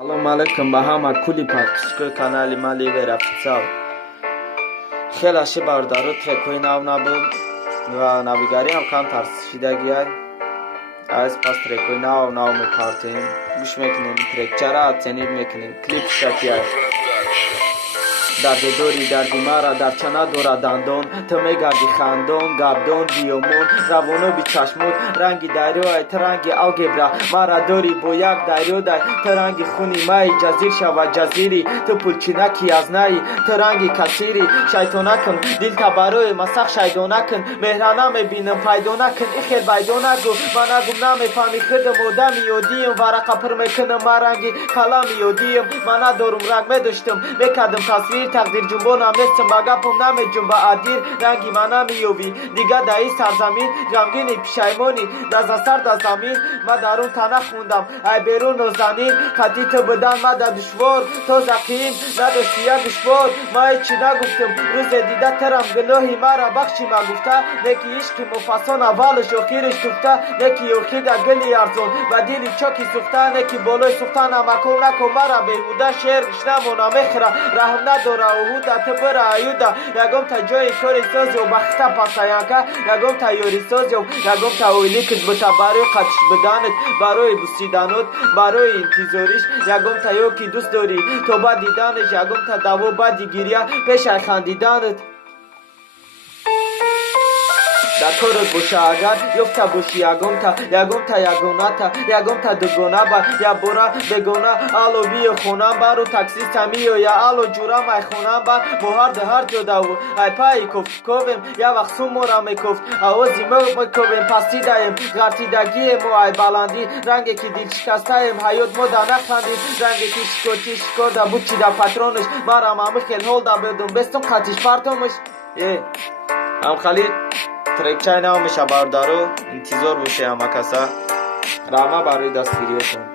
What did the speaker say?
Салом алейкум ба ҳама кули подписчикои канали ман Ливер официал. Хеле аши бародару трекои нав набуд ва навигариам кам тарсишидагиай. Аз пас трекои нав мепартем. Гӯш мекунем трекчара оценид мекунем. Клипшакиай. Дардидори дарди мара дар чана дорад дандон. Ту мегарди хандон, габдон, биёмон, равоноби чашмот. Ранги дарёай, ту ранги алгебра. Мара дори бо як дарёдай. Ту ранги хуни маи ҷазир шава ҷазири. Ту пулчинаки аз наи, ту ранги касири. Шайтонакн дил та барои масах шайдонакн. Меҳра намебинам пайдонакн. Ихел байдонагу ва нагум намефаҳми худам одами ёдиям. Варақа пур мекунам ман ранги қалами ёдиям. Ман надорум ранг медоштам мекардам тасвир тақдир ҷунбонам нестам ба гапам намеҷунба адир ранги ман намеёвӣ дига дар ин сарзамин ғамгини пишаймонӣ даза сар да замин ма дар он тана хундам ай берун нозанин қадди ту будан ма да душвор то зақим надошти як душвор ма ҳечи нагуфтам рӯзе дида тарам гуноҳи мара бахши ма гуфта неки ишқи муфассон аввалуш охириш туфта неки охида гули арзон ва дили чоки сухта неки болои сухта намакон након мара беҳуда шер гишнамона мехӯра раҳм надора оҳуда ту бира аюда ягон та ҷои кори соз ёб бахта пасаянка ягон та ёри соз ёб ягон та ойликит бута барои қатиш буданат барои бусиданот барои интизориш ягон та ёки дӯст дорӣ то ба диданаш ягон та даво баъди гиря пешай хандиданат дар корот боша агар ёфта боши ягонта ягонта дугона ба якбора бегона алло биё хонам бару таксиста миёя алло ҷура майхонам бар мо ҳарду ҳар ҷодаву ай паи кофтковем як вақт сумора мекофт авози мо мекобем пастидаем ғартидагие мо ай баландӣ ранге ки дилшикастаем ҳаёт мо да нахандӣ ранге ки шикода бучида патронаш марам амихел ҳолда будум бестон қатиш партомаш ҳамхалид трекчай нав меша бародару интизор боше ҳама каса раҳма барои дастгириётон.